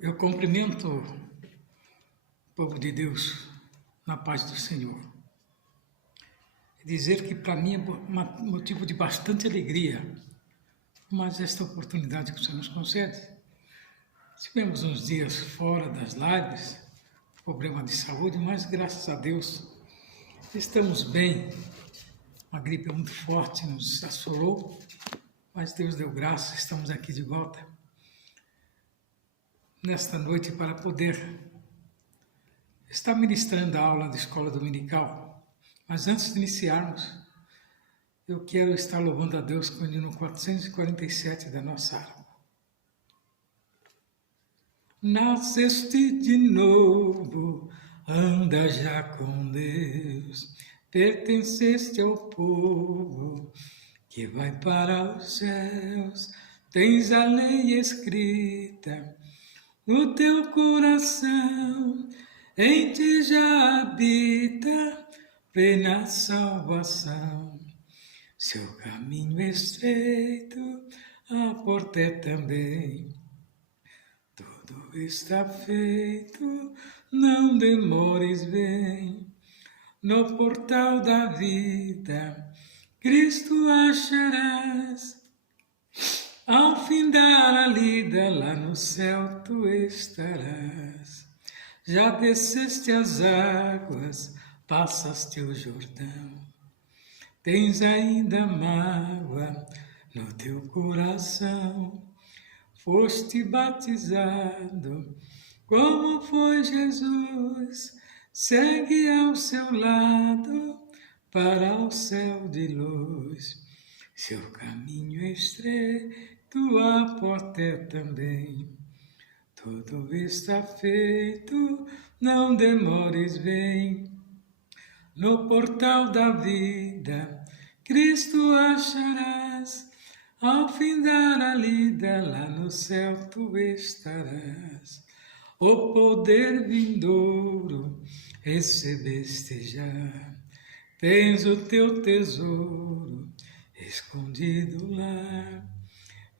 Eu cumprimento o povo de Deus na paz do Senhor. Dizer que para mim é motivo de bastante alegria, mas esta oportunidade que o Senhor nos concede. Tivemos uns dias fora das lives, problema de saúde, mas graças a Deus estamos bem. Uma gripe muito forte nos assolou, mas Deus deu graça, estamos aqui de volta nesta noite para poder estar ministrando a aula da escola dominical. Mas antes de iniciarmos, eu quero estar louvando a Deus com o hino 447 da nossa harpa. Nasceste de novo, anda já com Deus, pertenceste ao povo que vai para os céus, tens a lei escrita no teu coração, em ti já habita plena salvação. Seu caminho é estreito, a porta é também. Tudo está feito, não demores, vem. No portal da vida, Cristo acharás. Ao findar a lida, lá no céu tu estarás. Já desceste as águas, passaste o Jordão. Tens ainda mágoa no teu coração. Foste batizado, como foi Jesus. Segue ao seu lado, para o céu de luz. Seu caminho é estreito, a porta é também. Tudo está feito, não demores, vem. No portal da vida, Cristo acharás. Ao findar a lida, lá no céu tu estarás. O poder vindouro recebeste já. Tens o teu tesouro escondido lá.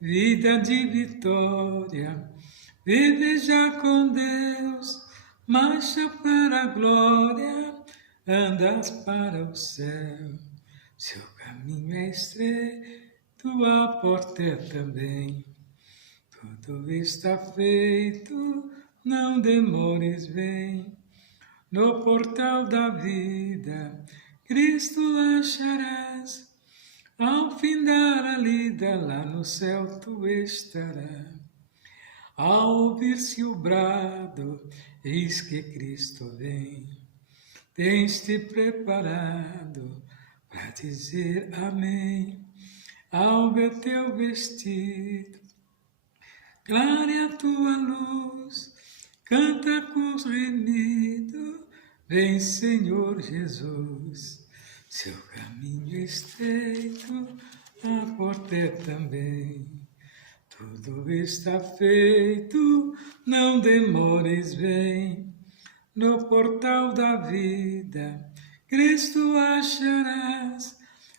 Vida de vitória, vive já com Deus, marcha para a glória, andas para o céu. Seu caminho é estreito, a porta é também. Tudo está feito, não demores, vem. No portal da vida, Cristo acharás. Ao findar a lida, lá no céu tu estarás. Ao ouvir-se o brado, eis que Cristo vem. Tens-te preparado para dizer amém. Ao ver teu vestido, clare a tua luz, canta com os remidos, vem Senhor Jesus. Seu caminho é estreito, a porta é também. Tudo está feito, não demores, vem. No portal da vida, Cristo acharás.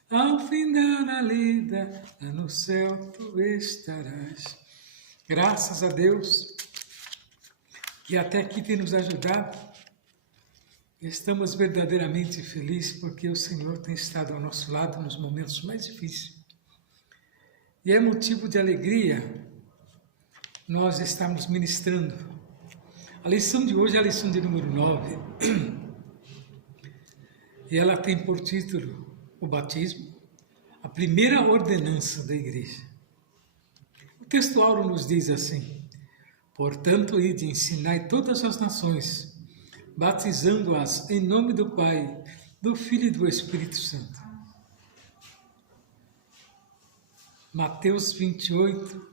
Ao findar a lida, lá no céu tu estarás. Graças a Deus, que até aqui tem nos ajudado. Estamos verdadeiramente felizes porque o Senhor tem estado ao nosso lado nos momentos mais difíceis. E é motivo de alegria nós estarmos ministrando. A lição de hoje é a lição de número 9. E ela tem por título o batismo, a primeira ordenança da igreja. O texto áureo nos diz assim: portanto, ide e ensinai todas as nações, batizando-as em nome do Pai, do Filho e do Espírito Santo. Mateus 28,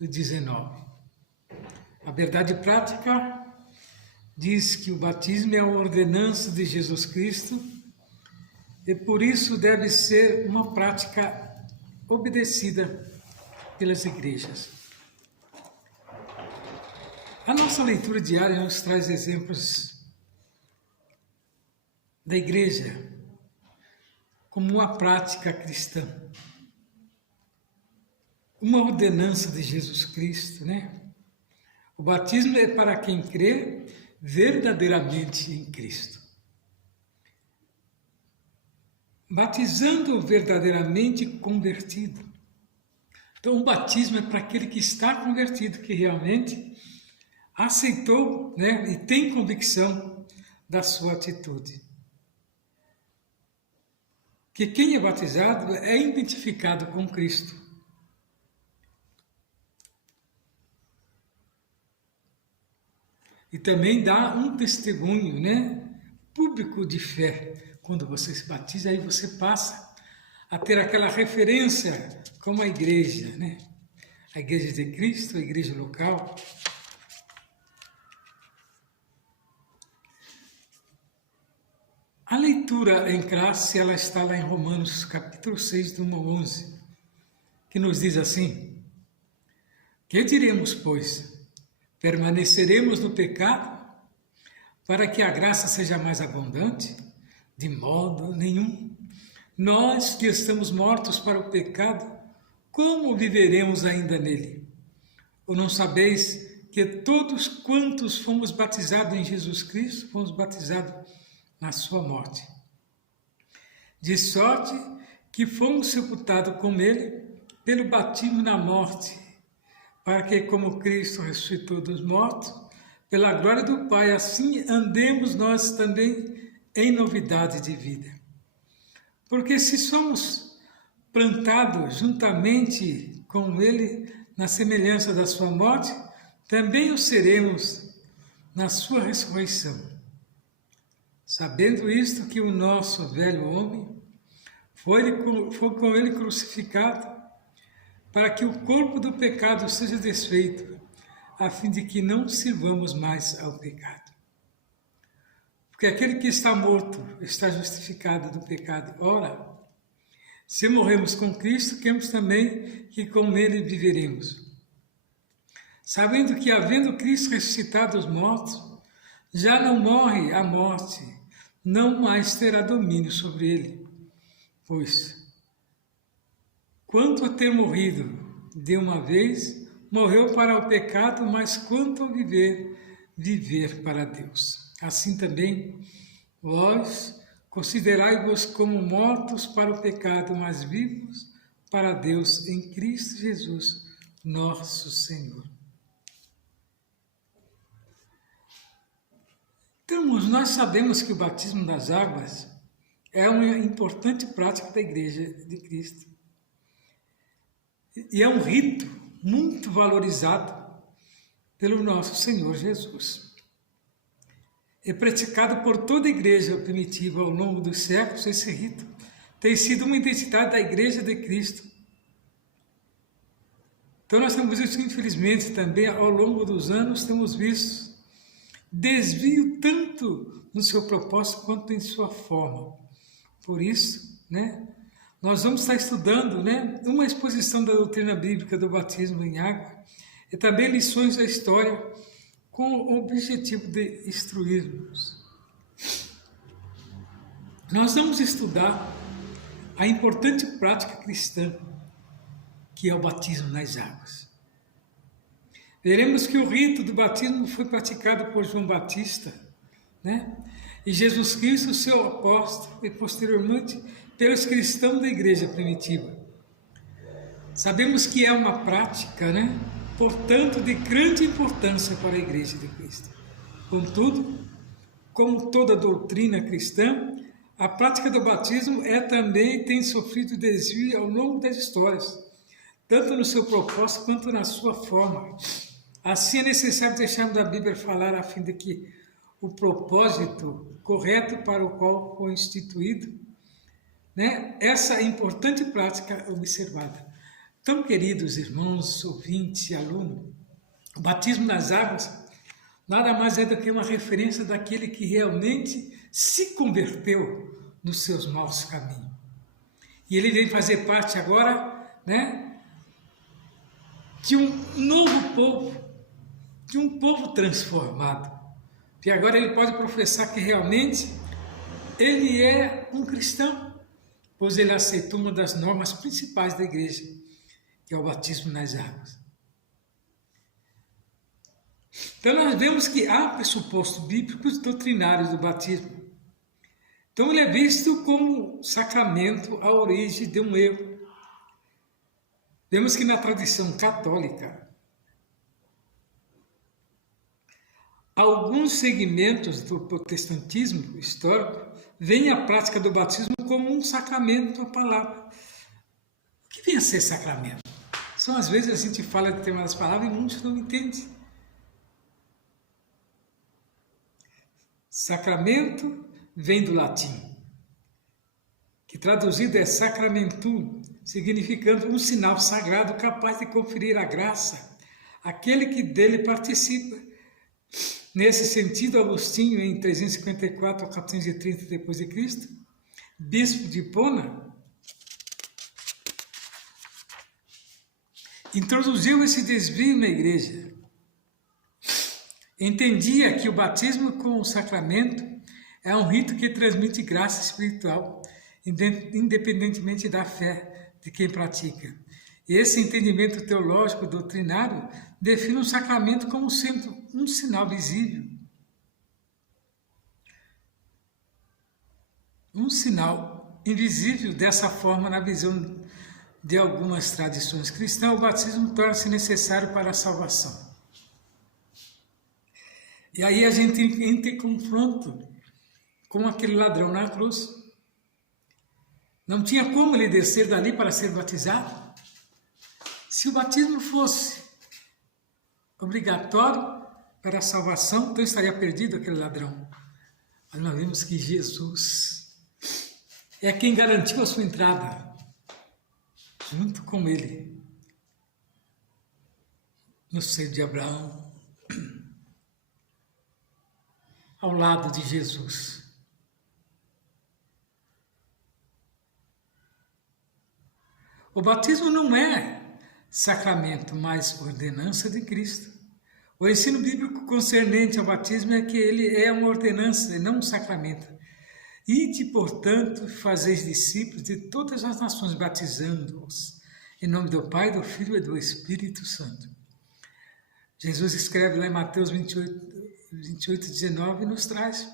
19. A verdade prática diz que o batismo é a ordenança de Jesus Cristo e por isso deve ser uma prática obedecida pelas igrejas. A nossa leitura diária nos traz exemplos da igreja como uma prática cristã. Uma ordenança de Jesus Cristo, né? O batismo é para quem crê verdadeiramente em Cristo. Batizando verdadeiramente convertido. Então, o batismo é para aquele que está convertido, que realmente aceitou, né, e tem convicção da sua atitude. Que quem é batizado é identificado com Cristo. E também dá um testemunho, né, público de fé. Quando você se batiza, aí você passa a ter aquela referência como a igreja, né? A igreja de Cristo, a igreja local. A leitura em classe, ela está lá em Romanos, capítulo 6, do 1 ao 11, que nos diz assim: que diremos, pois? Permaneceremos no pecado para que a graça seja mais abundante? De modo nenhum. Nós que estamos mortos para o pecado, como viveremos ainda nele? Ou não sabeis que todos quantos fomos batizados em Jesus Cristo, fomos batizados na sua morte? De sorte que fomos sepultados com ele pelo batismo na morte, para que, como Cristo ressuscitou dos mortos, pela glória do Pai, assim andemos nós também em novidade de vida. Porque se somos plantados juntamente com ele na semelhança da sua morte, também o seremos na sua ressurreição. Sabendo isto, que o nosso velho homem foi com ele crucificado, para que o corpo do pecado seja desfeito, a fim de que não sirvamos mais ao pecado. Porque aquele que está morto está justificado do pecado. Ora, se morremos com Cristo, queremos também que com ele viveremos. Sabendo que, havendo Cristo ressuscitado dos mortos, já não morre a morte, não mais terá domínio sobre ele. Pois, quanto a ter morrido de uma vez, morreu para o pecado, mas quanto a viver, viver para Deus. Assim também, vós considerai-vos como mortos para o pecado, mas vivos para Deus em Cristo Jesus, nosso Senhor. Então, nós sabemos que o batismo das águas é uma importante prática da Igreja de Cristo. E é um rito muito valorizado pelo nosso Senhor Jesus. É praticado por toda a igreja primitiva ao longo dos séculos. Esse rito tem sido uma identidade da Igreja de Cristo. Então nós temos visto, infelizmente, também ao longo dos anos, temos visto desvio tanto no seu propósito quanto em sua forma. Por isso, né, nós vamos estar estudando, né, uma exposição da doutrina bíblica do batismo em água e também lições da história com o objetivo de instruir-nos. Nós vamos estudar a importante prática cristã, que é o batismo nas águas. Veremos que o rito do batismo foi praticado por João Batista, né? E Jesus Cristo, seu apóstolo, e posteriormente pelos cristãos da igreja primitiva. Sabemos que é uma prática, né, portanto, de grande importância para a igreja de Cristo. Contudo, como toda doutrina cristã, a prática do batismo tem sofrido desvio ao longo das histórias, tanto no seu propósito quanto na sua forma. Assim é necessário deixarmos a Bíblia falar a fim de que o propósito correto para o qual foi instituído, né, essa importante prática observada. Então, queridos irmãos, ouvintes e alunos, o batismo nas águas nada mais é do que uma referência daquele que realmente se converteu nos seus maus caminhos. E ele vem fazer parte agora, né, de um novo povo, de um povo transformado. E agora ele pode professar que realmente ele é um cristão, pois ele aceitou uma das normas principais da igreja, que é o batismo nas águas. Então nós vemos que há pressupostos bíblicos doutrinários do batismo. Então ele é visto como sacramento, a origem de um erro. Vemos que na tradição católica, alguns segmentos do protestantismo histórico veem a prática do batismo como um sacramento, a palavra. O que vem a ser sacramento? São às vezes a gente fala determinadas palavras e muitos não entendem. Sacramento vem do latim, que traduzido é sacramentum, significando um sinal sagrado capaz de conferir a graça àquele que dele participa. Nesse sentido, Agostinho, em 354 a 430 d.C., bispo de Hipona, introduziu esse desvio na igreja. Entendia que o batismo com o sacramento é um rito que transmite graça espiritual, independentemente da fé de quem pratica. E esse entendimento teológico doutrinário define o sacramento como sendo um sinal visível. Um sinal invisível. Dessa forma, na visão de algumas tradições cristãs, o batismo torna-se necessário para a salvação. E aí a gente entra em confronto com aquele ladrão na cruz. Não tinha como ele descer dali para ser batizado. Se o batismo fosse obrigatório para a salvação, então estaria perdido aquele ladrão. Mas nós vemos que Jesus é quem garantiu a sua entrada, junto com ele, no seio de Abraão, ao lado de Jesus. O batismo não é sacramento, mas ordenança de Cristo. O ensino bíblico concernente ao batismo é que ele é uma ordenança e não um sacramento. Ide, portanto, fazeis discípulos de todas as nações, batizando-os em nome do Pai, do Filho e do Espírito Santo. Jesus escreve lá em Mateus 28, 19 e nos traz: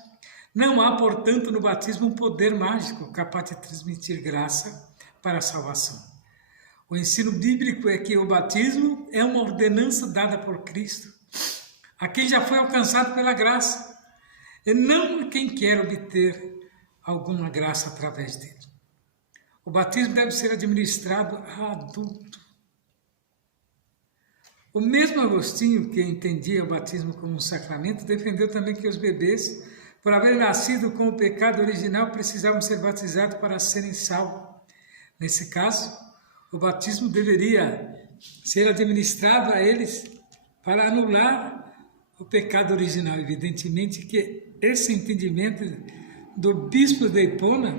não há, portanto, no batismo um poder mágico capaz de transmitir graça para a salvação. O ensino bíblico é que o batismo é uma ordenança dada por Cristo, a quem já foi alcançado pela graça, e não a quem quer obter alguma graça através dele. O batismo deve ser administrado a adulto. O mesmo Agostinho, que entendia o batismo como um sacramento, defendeu também que os bebês, por haverem nascido com o pecado original, precisavam ser batizados para serem salvos. Nesse caso, o batismo deveria ser administrado a eles para anular o pecado original. Evidentemente que esse entendimento do bispo de Hipona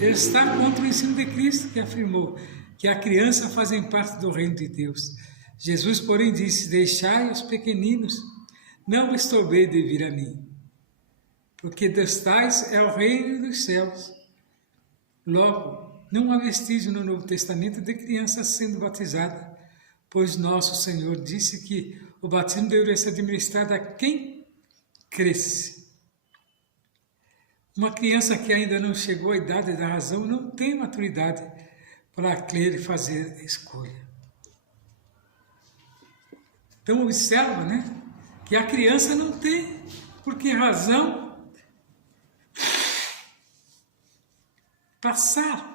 está contra o ensino de Cristo, que afirmou que a criança fazem parte do reino de Deus. Jesus, porém, disse: deixai os pequeninos, não estorbeis de vir a mim, porque dos tais é o reino dos céus. Logo, não há vestígio no Novo Testamento de criança sendo batizada, pois nosso Senhor disse que o batismo deveria ser administrado a quem cresce. Uma criança que ainda não chegou à idade da razão não tem maturidade para crer e fazer escolha. Então observa, que a criança não tem por que razão passar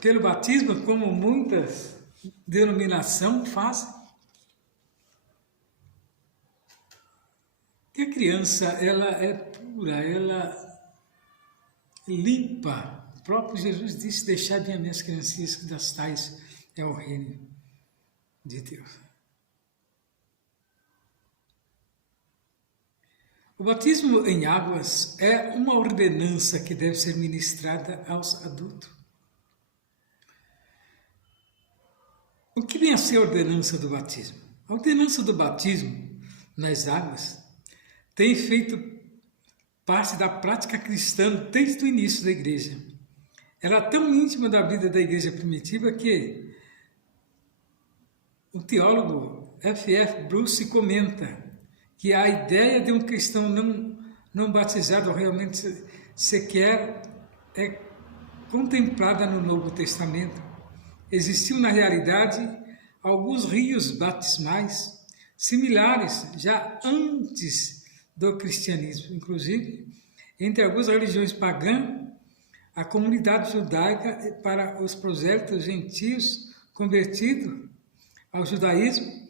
pelo batismo, como muitas denominações fazem. Que a criança, ela é pura, ela é limpa. O próprio Jesus disse: deixai bem as minhas criancinhas, que das tais é o reino de Deus. O batismo em águas é uma ordenança que deve ser ministrada aos adultos. O que vem a ser a ordenança do batismo? A ordenança do batismo nas águas tem feito parte da prática cristã desde o início da igreja. Ela é tão íntima da vida da igreja primitiva que O teólogo F.F. Bruce comenta que a ideia de um cristão não batizado realmente sequer é contemplada no Novo Testamento. Existiam, na realidade, alguns rios batismais similares já antes do cristianismo. Inclusive, entre algumas religiões pagãs, a comunidade judaica, para os prosélitos gentios convertidos ao judaísmo,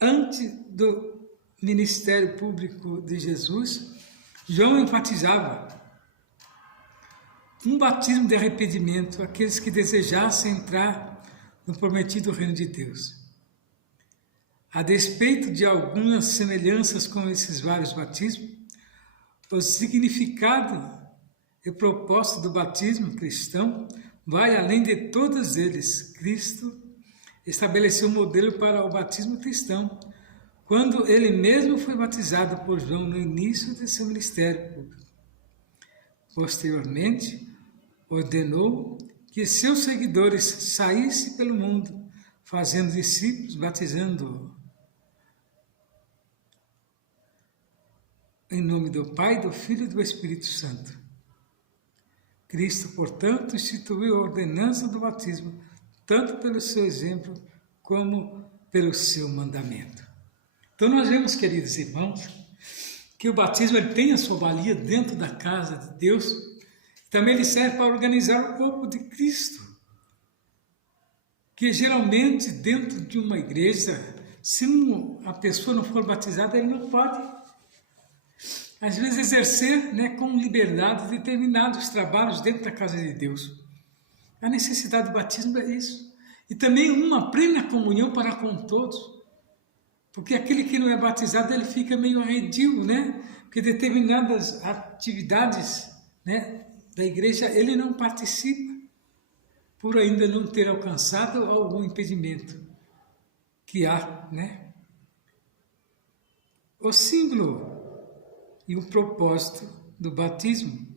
antes do ministério público de Jesus, João enfatizava um batismo de arrependimento àqueles que desejassem entrar no prometido reino de Deus. A despeito de algumas semelhanças com esses vários batismos, o significado e propósito do batismo cristão vai além de todos eles. Cristo estabeleceu um modelo para o batismo cristão, quando ele mesmo foi batizado por João no início de seu ministério público. Posteriormente, ordenou que seus seguidores saíssem pelo mundo, fazendo discípulos, batizando em nome do Pai, do Filho e do Espírito Santo. Cristo, portanto, instituiu a ordenança do batismo, tanto pelo seu exemplo como pelo seu mandamento. Então nós vemos, queridos irmãos, que o batismo ele tem a sua valia dentro da casa de Deus. Também ele serve para organizar o corpo de Cristo, que geralmente dentro de uma igreja, se a pessoa não for batizada, ele não pode, às vezes, exercer com liberdade determinados trabalhos dentro da casa de Deus. A necessidade do batismo é isso. E também uma plena comunhão para com todos. Porque aquele que não é batizado, ele fica meio arredio, Porque determinadas atividades, da igreja, ele não participa, por ainda não ter alcançado algum impedimento que há, O símbolo e o propósito do batismo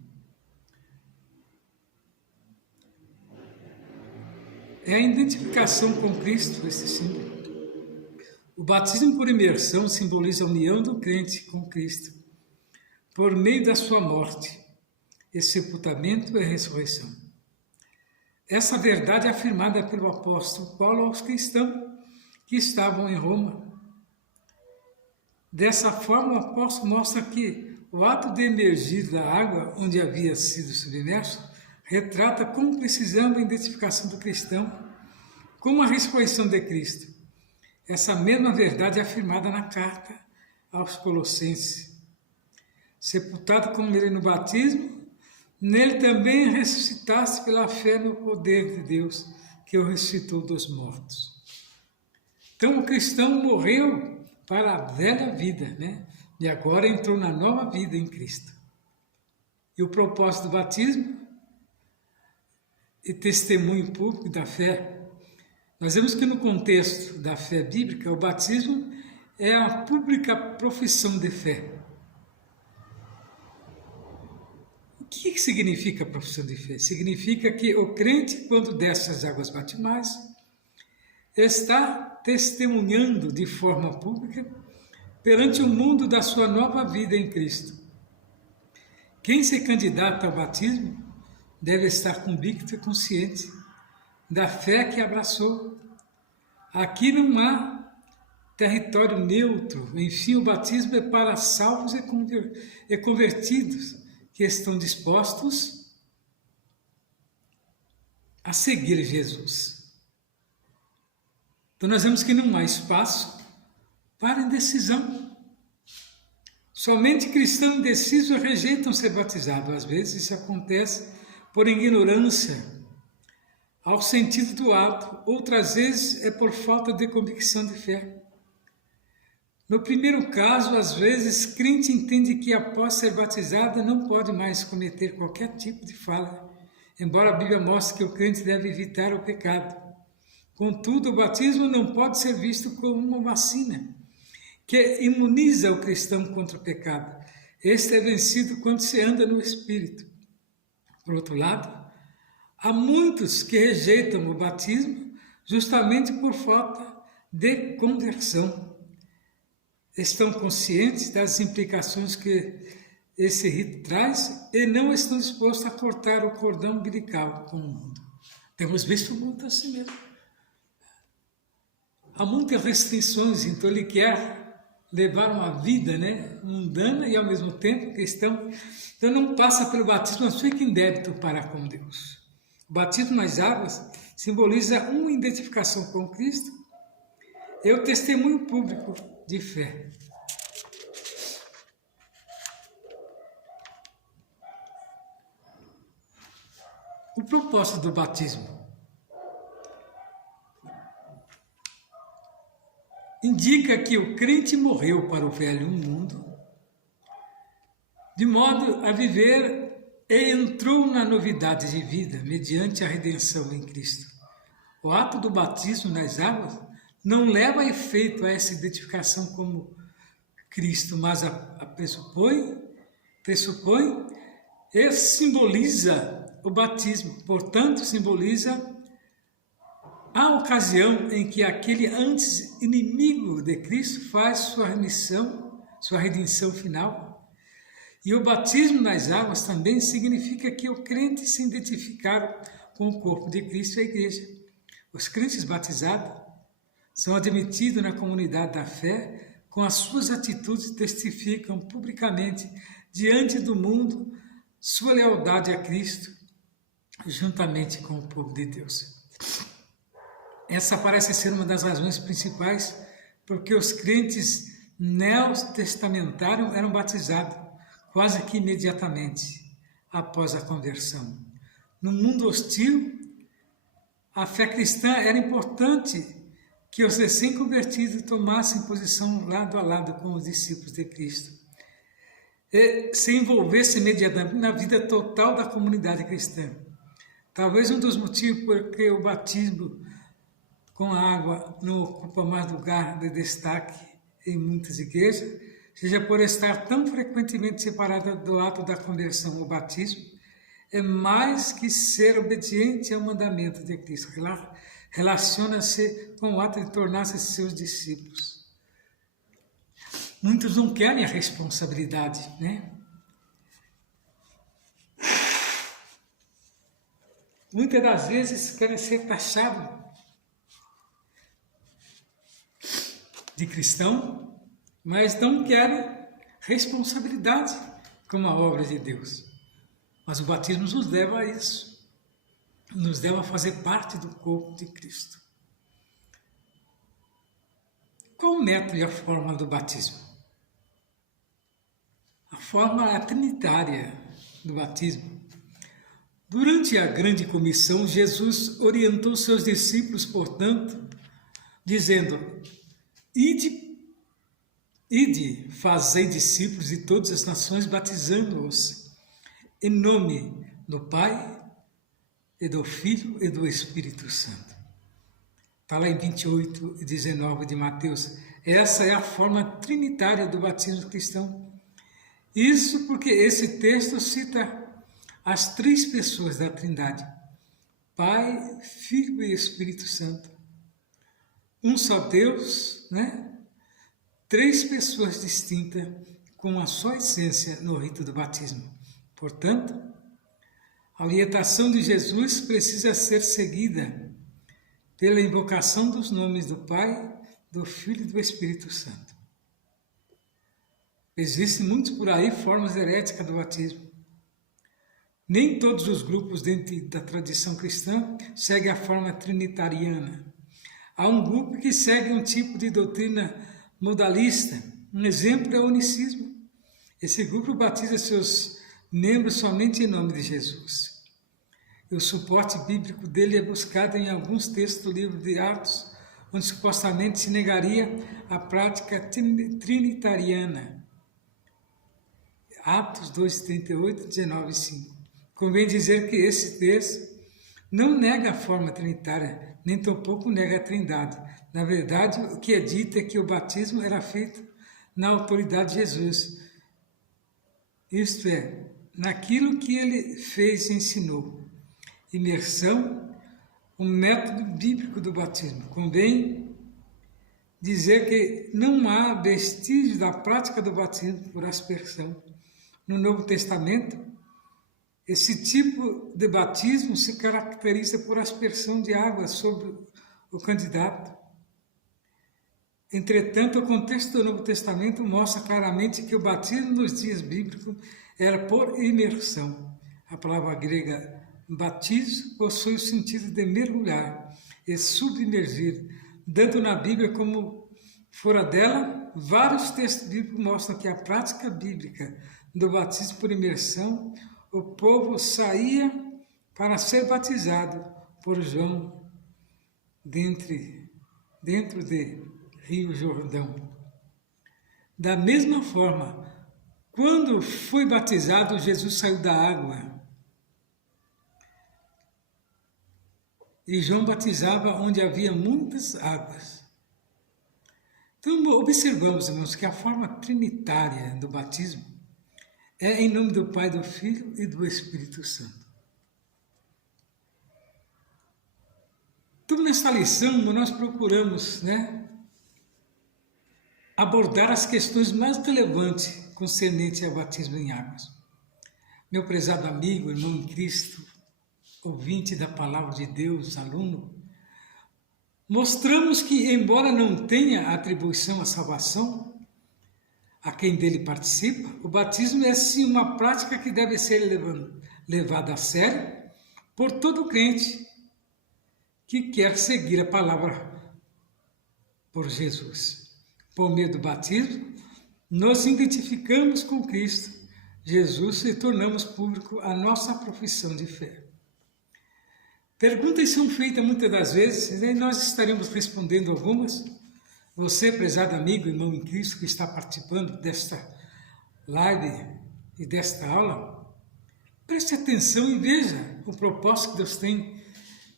é a identificação com Cristo, esse símbolo. O batismo por imersão simboliza a união do crente com Cristo, por meio da sua morte, e sepultamento e ressurreição. Essa verdade é afirmada pelo apóstolo Paulo aos cristãos que estavam em Roma. Dessa forma, o apóstolo mostra que o ato de emergir da água onde havia sido submerso retrata com precisão a identificação do cristão com a ressurreição de Cristo. Essa mesma verdade é afirmada na carta aos Colossenses. Sepultado com ele no batismo, nele também ressuscitaste pela fé no poder de Deus, que o ressuscitou dos mortos. Então o cristão morreu para a velha vida, E agora entrou na nova vida em Cristo. E o propósito do batismo e testemunho público da fé. Nós vemos que no contexto da fé bíblica, o batismo é a pública profissão de fé. O que significa a profissão de fé? Significa que o crente, quando desce as águas batismais, está testemunhando de forma pública perante o mundo da sua nova vida em Cristo. Quem se candidata ao batismo deve estar convicto e consciente da fé que abraçou. Aqui não há território neutro, enfim, o batismo é para salvos e convertidos que estão dispostos a seguir Jesus. Então nós vemos que não há espaço para indecisão. Somente cristãos indecisos rejeitam ser batizados. Às vezes isso acontece por ignorância ao sentido do ato, outras vezes é por falta de convicção de fé. No primeiro caso, às vezes, crente entende que após ser batizado não pode mais cometer qualquer tipo de falha, embora a Bíblia mostre que o crente deve evitar o pecado. Contudo, o batismo não pode ser visto como uma vacina que imuniza o cristão contra o pecado. Este é vencido quando se anda no Espírito. Por outro lado, há muitos que rejeitam o batismo justamente por falta de conversão. Estão conscientes das implicações que esse rito traz e não estão dispostos a cortar o cordão umbilical com o mundo. Temos visto muito assim mesmo. Há muitas restrições, então ele quer levar uma vida, mundana e ao mesmo tempo cristão. Então não passa pelo batismo, mas fica em débito para com Deus. O batismo nas águas simboliza uma identificação com Cristo e o testemunho público de fé. O propósito do batismo indica que o crente morreu para o velho mundo, de modo a viver e entrou na novidade de vida, mediante a redenção em Cristo. O ato do batismo nas águas não leva a efeito a essa identificação como Cristo, mas pressupõe e simboliza o batismo. Portanto, simboliza a ocasião em que aquele antes inimigo de Cristo faz sua redenção final. E o batismo nas águas também significa que o crente se identificaram com o corpo de Cristo e a igreja. Os crentes batizados são admitidos na comunidade da fé, com as suas atitudes testificam publicamente diante do mundo sua lealdade a Cristo, juntamente com o povo de Deus. Essa parece ser uma das razões principais porque os crentes neotestamentários eram batizados quase que imediatamente após a conversão. No mundo hostil, a fé cristã era importante que os recém-convertidos tomassem posição lado a lado com os discípulos de Cristo e se envolvessem imediatamente na vida total da comunidade cristã. Talvez um dos motivos por que o batismo com a água não ocupa mais lugar de destaque em muitas igrejas seja por estar tão frequentemente separada do ato da conversão. O batismo é mais que ser obediente ao mandamento de Cristo. Relaciona-se com o ato de tornar-se seus discípulos. Muitos não querem a responsabilidade, Muitas das vezes querem ser taxados de cristão, mas não querem responsabilidade com a obra de Deus. Mas o batismo nos leva a isso, nos leva a fazer parte do corpo de Cristo. Qual o método e a forma do batismo? A forma é a trinitária do batismo. Durante a grande comissão, Jesus orientou seus discípulos, portanto, dizendo: Ide, fazei discípulos de todas as nações, batizando-os em nome do Pai, e do Filho e do Espírito Santo. Está lá em 28 e 19 de Mateus. Essa é a forma trinitária do batismo cristão. Isso porque esse texto cita as três pessoas da Trindade: Pai, Filho e Espírito Santo. Um só Deus, Três pessoas distintas com a só essência no rito do batismo. Portanto, a orientação de Jesus precisa ser seguida pela invocação dos nomes do Pai, do Filho e do Espírito Santo. Existem muitos por aí formas heréticas do batismo. Nem todos os grupos dentro da tradição cristã seguem a forma trinitariana. Há um grupo que segue um tipo de doutrina modalista. Um exemplo é o unicismo. Esse grupo batiza seus membros somente em nome de Jesus. E o suporte bíblico dele é buscado em alguns textos do livro de Atos, onde supostamente se negaria a prática trinitariana. Atos 2, 38, 19 e 5. Convém dizer que esse texto não nega a forma trinitária, nem tampouco nega a trindade. Na verdade, o que é dito é que o batismo era feito na autoridade de Jesus. Isto é, naquilo que ele fez e ensinou. Imersão, o método bíblico do batismo. Convém dizer que não há vestígio da prática do batismo por aspersão. No Novo Testamento, esse tipo de batismo se caracteriza por aspersão de água sobre o candidato. Entretanto, o contexto do Novo Testamento mostra claramente que o batismo nos dias bíblicos era por imersão. A palavra grega batizo possui o sentido de mergulhar e submergir, dando na Bíblia como fora dela, vários textos bíblicos mostram que a prática bíblica do batismo por imersão, o povo saía para ser batizado por João dentro de Rio Jordão. Da mesma forma, quando foi batizado, Jesus saiu da água. E João batizava onde havia muitas águas. Então, observamos, irmãos, que a forma trinitária do batismo é em nome do Pai, do Filho e do Espírito Santo. Então, nesta lição, nós procuramos, abordar as questões mais relevantes concernentes ao batismo em águas. Meu prezado amigo, irmão em Cristo, ouvinte da Palavra de Deus, aluno, mostramos que, embora não tenha atribuição à salvação a quem dele participa, o batismo é sim uma prática que deve ser levada a sério por todo crente que quer seguir a palavra por Jesus. Por meio do batismo, nos identificamos com Cristo Jesus e tornamos público a nossa profissão de fé. Perguntas são feitas muitas das vezes e nós estaremos respondendo algumas. Você, prezado amigo, irmão em Cristo, que está participando desta live e desta aula, preste atenção e veja o propósito que Deus tem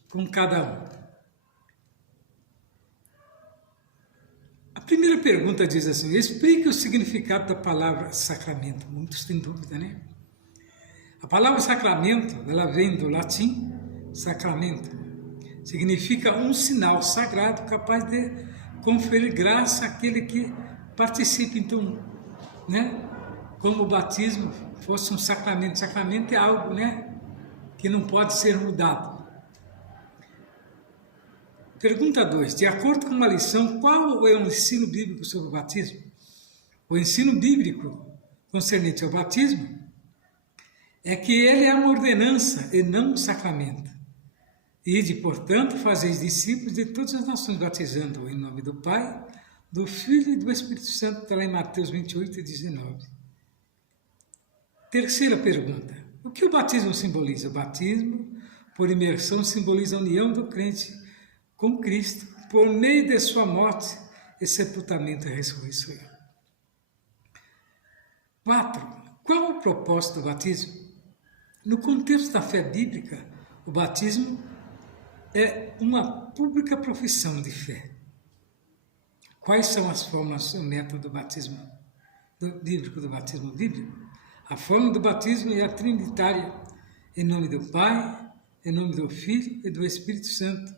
com cada um. A primeira pergunta diz assim: explique o significado da palavra sacramento. Muitos têm dúvida, né? A palavra sacramento, ela vem do latim sacramento. Significa um sinal sagrado capaz de conferir graça àquele que participa. Então, como o batismo fosse um sacramento. Sacramento é algo, que não pode ser mudado. Pergunta 2. De acordo com uma lição, qual é o ensino bíblico sobre o batismo? O ensino bíblico concernente ao batismo é que ele é uma ordenança e não um sacramento. Ide, portanto, fazeis discípulos de todas as nações, batizando em nome do Pai, do Filho e do Espírito Santo, está lá em Mateus 28 e 19. Terceira pergunta. O que o batismo simboliza? O batismo, por imersão, simboliza a união do crente com Cristo, por meio de sua morte e sepultamento e ressurreição. 4. Qual é o propósito do batismo? No contexto da fé bíblica, o batismo é uma pública profissão de fé. Quais são as formas e o método do batismo bíblico, do batismo bíblico? A forma do batismo é a trinitária, em nome do Pai, em nome do Filho e do Espírito Santo.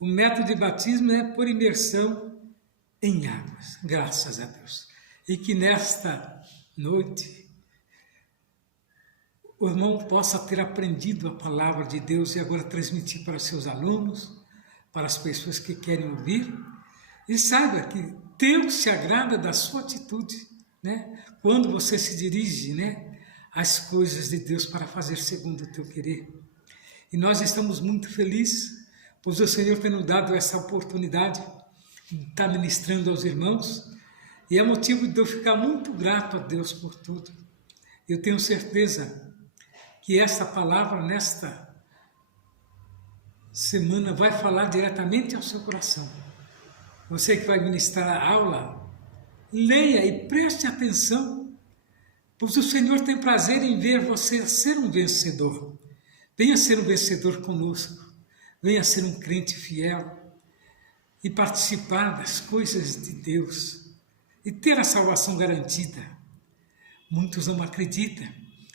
O método de batismo é por imersão em águas, graças a Deus. E que nesta noite o irmão possa ter aprendido a palavra de Deus e agora transmitir para os seus alunos, para as pessoas que querem ouvir. E saiba que Deus se agrada da sua atitude, quando você se dirige, às coisas de Deus para fazer segundo o teu querer. E nós estamos muito felizes, pois o Senhor tem nos dado essa oportunidade de estar ministrando aos irmãos, e é motivo de eu ficar muito grato a Deus por tudo. Eu tenho certeza que esta palavra, nesta semana, vai falar diretamente ao seu coração. Você que vai ministrar a aula, leia e preste atenção, pois o Senhor tem prazer em ver você ser um vencedor. Venha ser um vencedor conosco, venha ser um crente fiel e participar das coisas de Deus e ter a salvação garantida. Muitos não acreditam,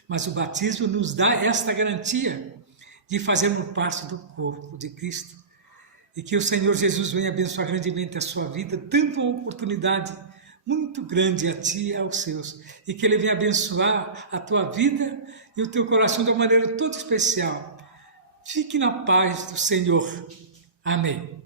mas o batismo nos dá esta garantia de fazermos parte do corpo de Cristo. E que o Senhor Jesus venha abençoar grandemente a sua vida, dando uma oportunidade muito grande a ti e aos seus. E que Ele venha abençoar a tua vida e o teu coração de uma maneira toda especial. Fique na paz do Senhor. Amém.